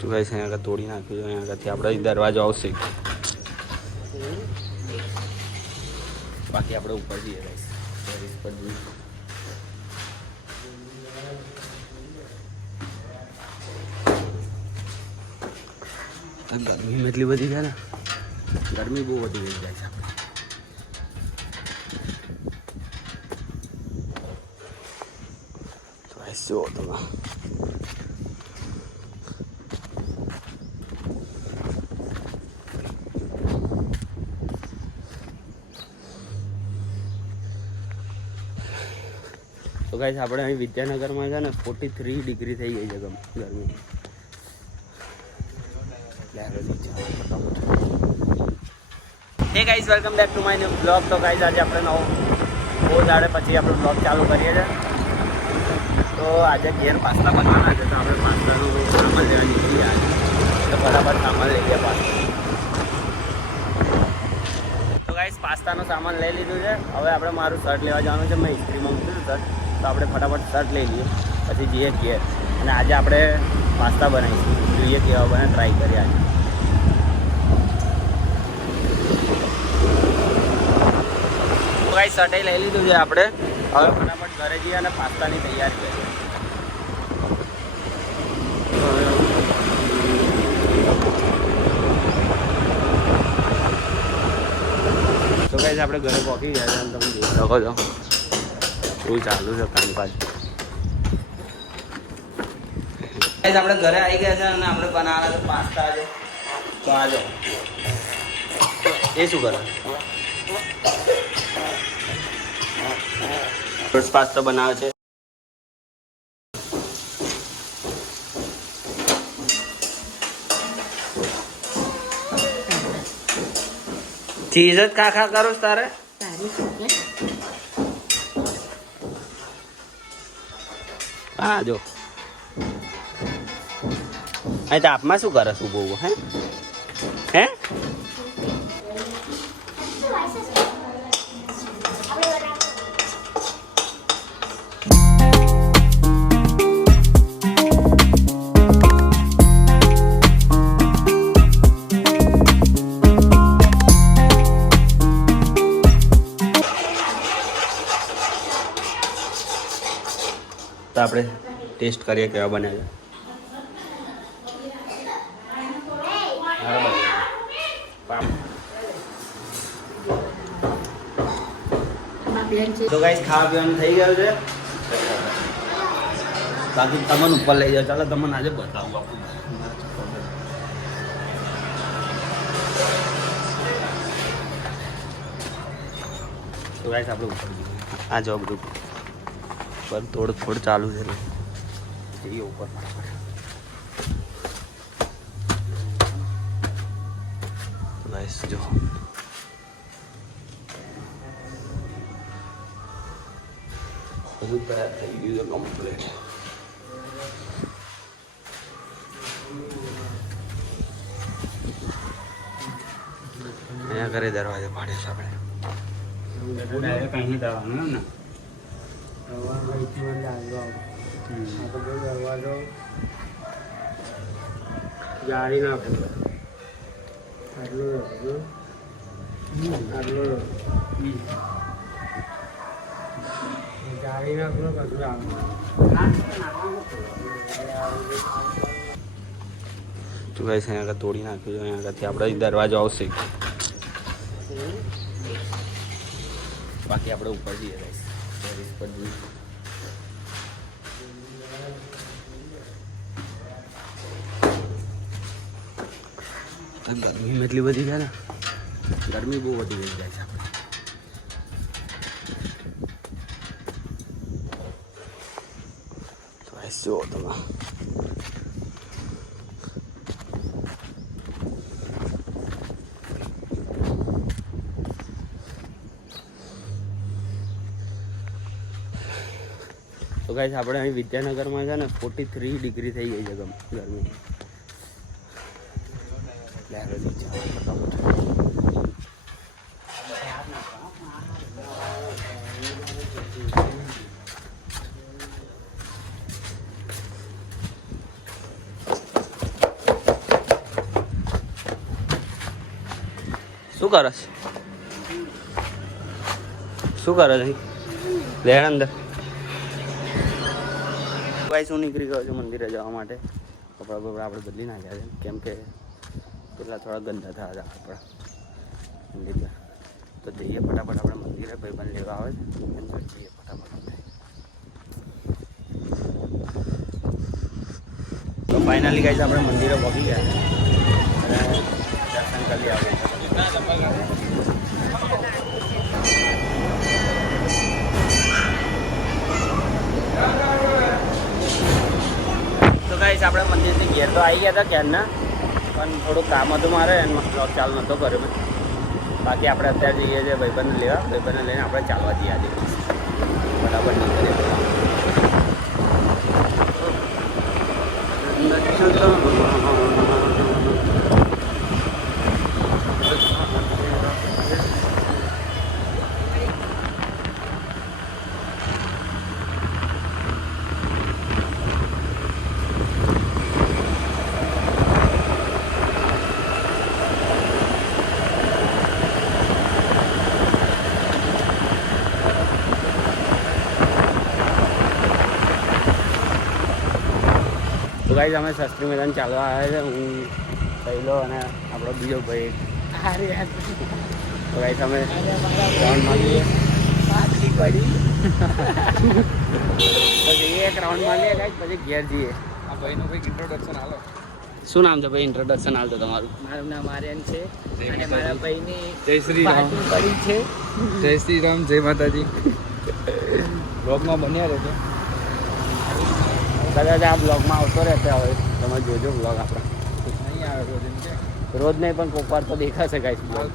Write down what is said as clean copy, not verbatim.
તો ગાઈસ અહીંયા આગળ તોડી નાખ્યું છે. અહીંયા આગળથી આપણે દરવાજો આવશે, બાકી આપણે ઉપર જઈએ ગાઈસ, ટેરેસ પર જઈએ. ગરમી એટલી બધી છે ને, ગરમી બહુ વધી ગઈ જાય છે આપણે. તો ગાઈસ જુઓ તમે, તો ગાઈસ આપણે અહીં વિદ્યાનગરમાં છે ને 43 ડિગ્રી થઈ ગઈ છે ગરમી. હે guys, welcome back to my new blog. તો ગાઈસ આજે આપણે બહુ દાડે પછી આપણો બ્લોગ ચાલુ કરીએ છીએ. તો આજે ઘેર પાસ્તા બનાવવાના છે, તો આપણે પાસ્તાનું સામાન લેવા નીકળી ગયા. તો બરાબર સામાન લઈ ગયા પાસ્તા. તો ગાઈસ પાસ્તાનું સામાન લઈ લીધું છે. હવે આપણે મારું શર્ટ લેવા જવાનું છે. મેં ઇસ્ત્રીમાં મૂક્યું શર્ટ, તો આપણે ફટાફટ શર્ટ લઈ લઈએ, પછી જઈએ ઘેર. અને આજે આપણે પાસ્તા બનાવીશું, જોઈએ કેવા બને, ટ્રાય કરીએ આજે. તો ગાઈસ શર્ટ લઈ લીધું છે આપણે. હવે ફટાફટ ઘરે જઈએ અને પાસ્તાની તૈયારી કરીએ. તો ગાઈસ આપણે ઘરે પહોંચી ગયા છે, તમે જોઈ શકો છો શું ચાલુ છે કામકાજ. આપણે ઘરે આવી ગયા છે અને આપણે બનાવવાના છે પાસ્તા છે. તો આજો એ શું કરે, પાસ્તા બનાવે છે. ચીઝ જ ખા કરો તારે. હા જો અહીં તાપમાં શું કરે શું બહુ હે હે તો આપણે ટેસ્ટ કરીએ કેવા બને છે. તો ગાઈસ ખાવા પીવાનું થઈ ગયું છે, બાકી તમને ઉપર લઈ જાઓ. ચાલો તમને આજે બતાવું આપણું. તો ગાઈસ આપણે ઉપર આ જો બધું થોડું ચાલુ છે, જઈએ ઉપર. ગાઈસ જો બધું તૈયાર થઈ ગયું છે કમ્પ્લીટ. અહીંયા ઘરે દરવાજા પાડે છે આપણે. ડાયરેક્ટ અહીં જવાનું એમ ને, દરવાજો જાળી નાખો, આટલું જાળી નાખો, કચરું તો ગાઈસ અહીંયા આગળ તોડી નાખ્યું છે. અહીંયા આગળથી આપણે દરવાજો આવશે, બાકી આપણે ઉપર જઈએ ગાઈસ, ટેરેસ પર જઈએ. ગરમી એટલી બધી છે ને, ગરમી બહુ વધી ગઈ જાય છે આપણે. તો ગાઈસ જુઓ તમે, તો ગાઈસ આપણે અહીં વિદ્યાનગરમાં છે ને 43 ડિગ્રી થઈ ગઈ છે ગરમી. શું કરે છે? શું કરે છે? લે અંદર. ગાઈસ હું નીકળી ગયો છું મંદિરે જવા માટે. કપડાં બપડા આપણે બદલી નાખ્યા છે કેમ કે પેલા થોડા ગંદા થયા હતા કપડાં મંદિરમાં. તો જઈએ ફટાફટ આપણે મંદિરે ભાઈબંધ લેવા આવે છે એમ તો જઈએ ફટાફટ. તો ફાઇનલી ગાઈસ આપણે મંદિરે પહોંચી ગયા અને દર્શન કરી આવ્યા. તો ગાઈસ આપણે મંદિરથી ઘેર તો આવી ગયા હતા ક્યારના, પણ થોડું કામ હતું મારે એમાં બ્લોગ ચાલુ નહોતો કર્યો મેં. બાકી આપણે અત્યારે જઈએ છીએ ભાઈબંધને લેવા. ભાઈબંધને લઈને આપણે ચાલવા જઈએ આજે બરાબર નહીં કરીએ. તો ગાઈસ અમે શાસ્ત્રી મેદાન ચાલવા આવ્યા છે. હું પહેલો અને આપણો બીજો ભાઈ. તો ગાઈસ અમે રાઉન્ડ મારીએ. પછી એક રાઉન્ડ મારીએ ગાઈસ, પછી ઘેર જઈએ. આ ભાઈનું કંઈક ઇન્ટ્રોડક્શન હાલો. શું નામ છે ભાઈ? ઇન્ટ્રોડક્શન હાલ તો તમારું. મારું નામ આર્યન છે અને મારા ભાઈની જય શ્રી રામ. પાર્ટી પડી છે. જય શ્રી રામ, જય માતાજી. બ્લોગમાં બન્યા રહેજો. કદાચ આ બ્લોગમાં આવતો રહેશે. હવે તમે જોજો બ્લોગ આપણા. નહીં આવે રોજ એમ કે રોજ નહીં પણ કોક વાર તો દેખાશે ગાઈસ બ્લોગ.